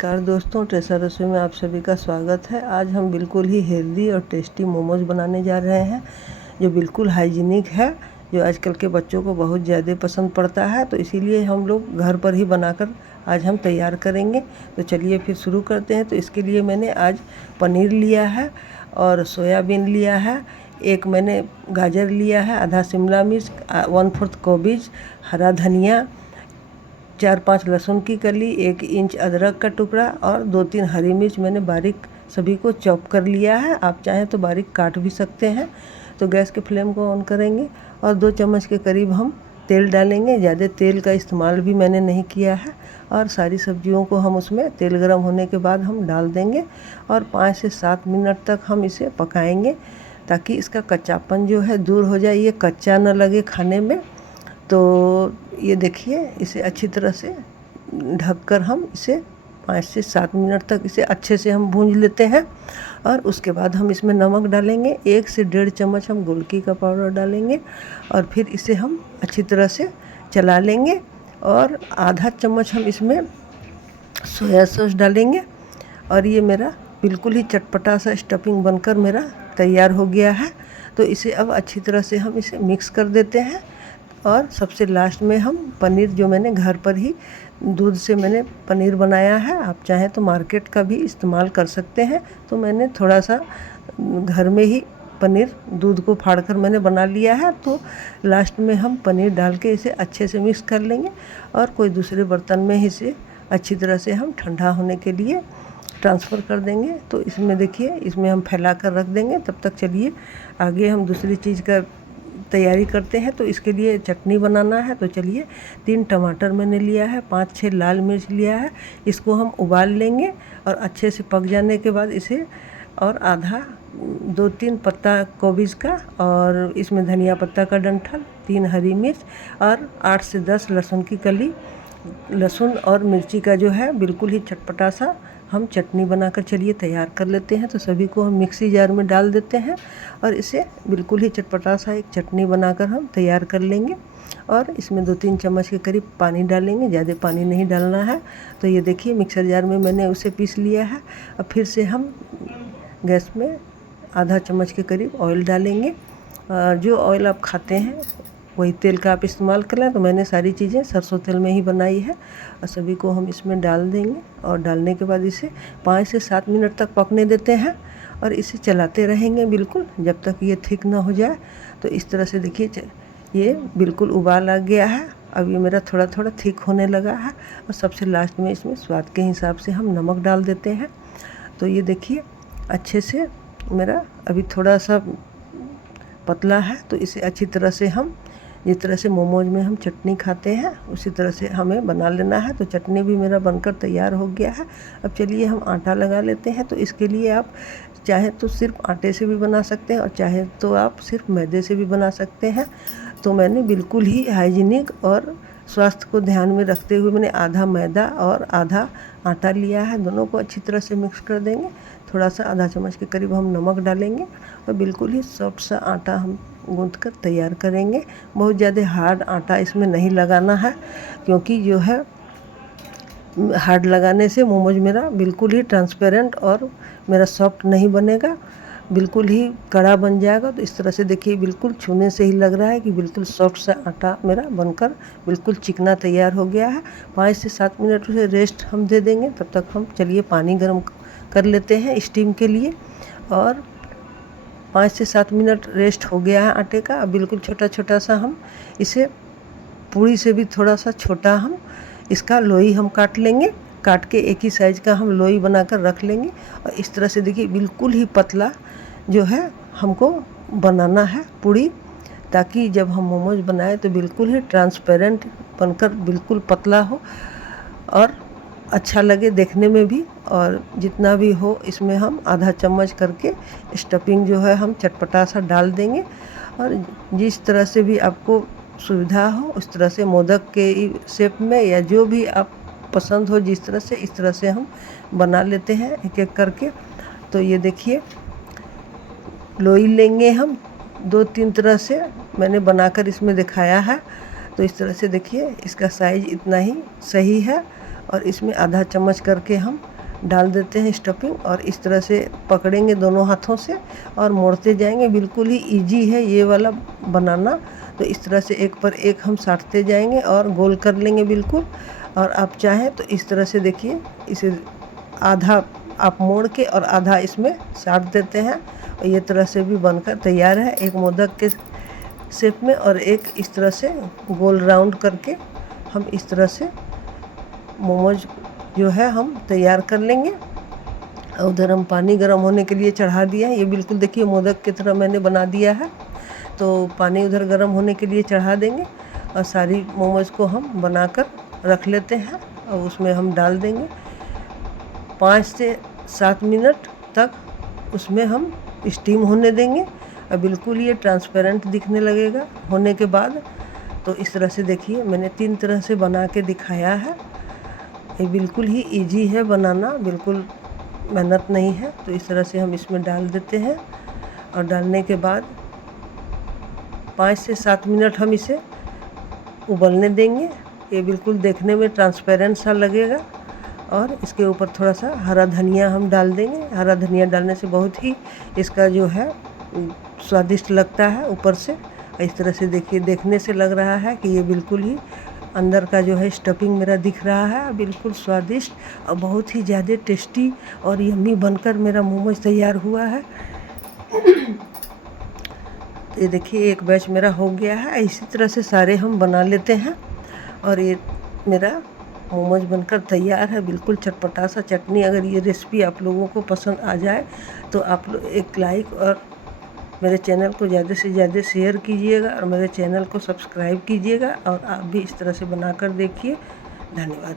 नमस्कार दोस्तों, ट्रेसा रसोई में आप सभी का स्वागत है। आज हम बिल्कुल ही हेल्दी और टेस्टी मोमोज़ बनाने जा रहे हैं जो बिल्कुल हाइजीनिक है, जो आजकल के बच्चों को बहुत ज़्यादा पसंद पड़ता है। तो इसीलिए हम लोग घर पर ही बनाकर आज हम तैयार करेंगे। तो चलिए फिर शुरू करते हैं। तो इसके लिए मैंने आज पनीर लिया है और सोयाबीन लिया है, एक मैंने गाजर लिया है, आधा शिमला मिर्च, 1/4 कोबीज, हरा धनिया, 4-5 लहसुन की कली, 1 इंच अदरक का टुकड़ा और 2-3 हरी मिर्च मैंने बारीक सभी को चॉप कर लिया है। आप चाहें तो बारीक काट भी सकते हैं। तो गैस के फ्लेम को ऑन करेंगे और 2 चम्मच के करीब हम तेल डालेंगे। ज़्यादा तेल का इस्तेमाल भी मैंने नहीं किया है। और सारी सब्जियों को हम उसमें तेल गर्म होने के बाद हम डाल देंगे और 5 से 7 मिनट तक हम इसे पकाएंगे ताकि इसका कच्चापन जो है दूर हो जाए, ये कच्चा न लगे खाने में। तो ये देखिए, इसे अच्छी तरह से ढककर हम इसे 5 से 7 मिनट तक इसे अच्छे से हम भूंज लेते हैं। और उसके बाद हम इसमें नमक डालेंगे, 1 से 1.5 चम्मच हम गोलकी का पाउडर डालेंगे और फिर इसे हम अच्छी तरह से चला लेंगे। और आधा चम्मच हम इसमें सोया सॉस डालेंगे और ये मेरा बिल्कुल ही चटपटा सा स्टफिंग बनकर मेरा तैयार हो गया है। तो इसे अब अच्छी तरह से हम इसे मिक्स कर देते हैं। और सबसे लास्ट में हम पनीर, जो मैंने घर पर ही दूध से मैंने पनीर बनाया है, आप चाहें तो मार्केट का भी इस्तेमाल कर सकते हैं। तो मैंने थोड़ा सा घर में ही पनीर दूध को फाड़कर मैंने बना लिया है। तो लास्ट में हम पनीर डाल के इसे अच्छे से मिक्स कर लेंगे और कोई दूसरे बर्तन में इसे अच्छी तरह से हम ठंडा होने के लिए ट्रांसफ़र कर देंगे। तो इसमें देखिए, इसमें हम फैला कर रख देंगे। तब तक चलिए आगे हम दूसरी चीज़ का तैयारी करते हैं। तो इसके लिए चटनी बनाना है। तो चलिए, 3 टमाटर मैंने लिया है, 5-6 लाल मिर्च लिया है, इसको हम उबाल लेंगे और अच्छे से पक जाने के बाद इसे, और आधा 2-3 पत्ता कोबीज का, और इसमें धनिया पत्ता का डंठल, 3 हरी मिर्च और 8 से 10 लहसुन की कली। लहसुन और मिर्ची का जो है बिल्कुल ही चटपटा सा हम चटनी बनाकर चलिए तैयार कर लेते हैं। तो सभी को हम मिक्सी जार में डाल देते हैं और इसे बिल्कुल ही चटपटा सा एक चटनी बनाकर हम तैयार कर लेंगे। और इसमें 2-3 चम्मच के करीब पानी डालेंगे, ज़्यादा पानी नहीं डालना है। तो ये देखिए, मिक्सर जार में मैंने उसे पीस लिया है। अब फिर से हम गैस में आधा चम्मच के करीब ऑयल डालेंगे। जो ऑयल आप खाते हैं वही तेल का आप इस्तेमाल कर लें। तो मैंने सारी चीज़ें सरसों तेल में ही बनाई है और सभी को हम इसमें डाल देंगे। और डालने के बाद इसे 5 से 7 मिनट तक पकने देते हैं और इसे चलाते रहेंगे बिल्कुल जब तक ये थिक ना हो जाए। तो इस तरह से देखिए, ये बिल्कुल उबाल आ गया है। अब ये मेरा थोड़ा थोड़ा थिक होने लगा है। और सबसे लास्ट में इसमें स्वाद के हिसाब से हम नमक डाल देते हैं। तो ये देखिए, अच्छे से मेरा अभी थोड़ा सा पतला है। तो इसे अच्छी तरह से हम, जिस तरह से मोमोज में हम चटनी खाते हैं उसी तरह से हमें बना लेना है। तो चटनी भी मेरा बनकर तैयार हो गया है। अब चलिए हम आटा लगा लेते हैं। तो इसके लिए आप चाहे तो सिर्फ आटे से भी बना सकते हैं और चाहे तो आप सिर्फ मैदे से भी बना सकते हैं। तो मैंने बिल्कुल ही हाइजीनिक और स्वास्थ्य को ध्यान में रखते हुए मैंने आधा मैदा और आधा आटा लिया है। दोनों को अच्छी तरह से मिक्स कर देंगे। थोड़ा सा आधा चम्मच के करीब हम नमक डालेंगे और बिल्कुल ही सॉफ्ट सा आटा हम गूंथ कर तैयार करेंगे। बहुत ज़्यादा हार्ड आटा इसमें नहीं लगाना है, क्योंकि जो है हार्ड लगाने से मोमोज मेरा बिल्कुल ही ट्रांसपेरेंट और मेरा सॉफ्ट नहीं बनेगा, बिल्कुल ही कड़ा बन जाएगा। तो इस तरह से देखिए, बिल्कुल छूने से ही लग रहा है कि बिल्कुल सॉफ्ट सा आटा मेरा बनकर बिल्कुल चिकना तैयार हो गया है। 5 से 7 मिनट उसे रेस्ट हम दे देंगे। तब तक हम चलिए पानी गर्म कर लेते हैं स्टीम के लिए। और 5 से 7 मिनट रेस्ट हो गया है आटे का। अब बिल्कुल छोटा छोटा सा हम इसे, पूरी से भी थोड़ा सा छोटा हम इसका लोई हम काट लेंगे। काट के एक ही साइज़ का हम लोई बनाकर रख लेंगे। और इस तरह से देखिए, बिल्कुल ही पतला जो है हमको बनाना है पूड़ी, ताकि जब हम मोमोज बनाए तो बिल्कुल ही ट्रांसपेरेंट बनकर बिल्कुल पतला हो और अच्छा लगे देखने में भी। और जितना भी हो, इसमें हम आधा चम्मच करके स्टफिंग जो है हम चटपटा सा डाल देंगे। और जिस तरह से भी आपको सुविधा हो उस तरह से, मोदक के शेप में या जो भी आप पसंद हो जिस तरह से, इस तरह से हम बना लेते हैं एक एक करके। तो ये देखिए, लोई लेंगे हम 2-3 तरह से मैंने बनाकर इसमें दिखाया है। तो इस तरह से देखिए, इसका साइज़ इतना ही सही है। और इसमें आधा चम्मच करके हम डाल देते हैं स्टफिंग और इस तरह से पकड़ेंगे दोनों हाथों से और मोड़ते जाएंगे। बिल्कुल ही इजी है ये वाला बनाना। तो इस तरह से एक पर एक हम साटते जाएंगे और गोल कर लेंगे बिल्कुल। और आप चाहें तो इस तरह से देखिए, इसे आधा आप मोड़ के और आधा इसमें साट देते हैं और ये तरह से भी बनकर तैयार है, एक मोदक के शेप में। और एक इस तरह से गोल राउंड करके हम इस तरह से मोमोज जो है हम तैयार कर लेंगे। उधर हम पानी गर्म होने के लिए चढ़ा दिया है। ये बिल्कुल देखिए मोदक की तरह मैंने बना दिया है। तो पानी उधर गर्म होने के लिए चढ़ा देंगे और सारी मोमोज को हम बनाकर रख लेते हैं और उसमें हम डाल देंगे। 5 से 7 मिनट तक उसमें हम स्टीम होने देंगे और बिल्कुल ये ट्रांसपेरेंट दिखने लगेगा होने के बाद। तो इस तरह से देखिए मैंने 3 तरह से बना के दिखाया है। ये बिल्कुल ही इजी है बनाना, बिल्कुल मेहनत नहीं है। तो इस तरह से हम इसमें डाल देते हैं और डालने के बाद 5 से 7 मिनट हम इसे उबलने देंगे। ये बिल्कुल देखने में ट्रांसपेरेंट सा लगेगा। और इसके ऊपर थोड़ा सा हरा धनिया हम डाल देंगे। हरा धनिया डालने से बहुत ही इसका जो है स्वादिष्ट लगता है ऊपर से। इस तरह से देखिए, देखने से लग रहा है कि ये बिल्कुल ही अंदर का जो है स्टफिंग मेरा दिख रहा है, बिल्कुल स्वादिष्ट और बहुत ही ज़्यादा टेस्टी और यम्मी बनकर मेरा मोमोज तैयार हुआ है। तो ये देखिए एक बैच मेरा हो गया है। इसी तरह से सारे हम बना लेते हैं और ये मेरा मोमोज बनकर तैयार है, बिल्कुल चटपटा सा चटनी। अगर ये रेसिपी आप लोगों को पसंद आ जाए तो आप लोग एक लाइक और मेरे चैनल को ज़्यादा से ज़्यादा शेयर कीजिएगा और मेरे चैनल को सब्सक्राइब कीजिएगा और आप भी इस तरह से बनाकर देखिए। धन्यवाद।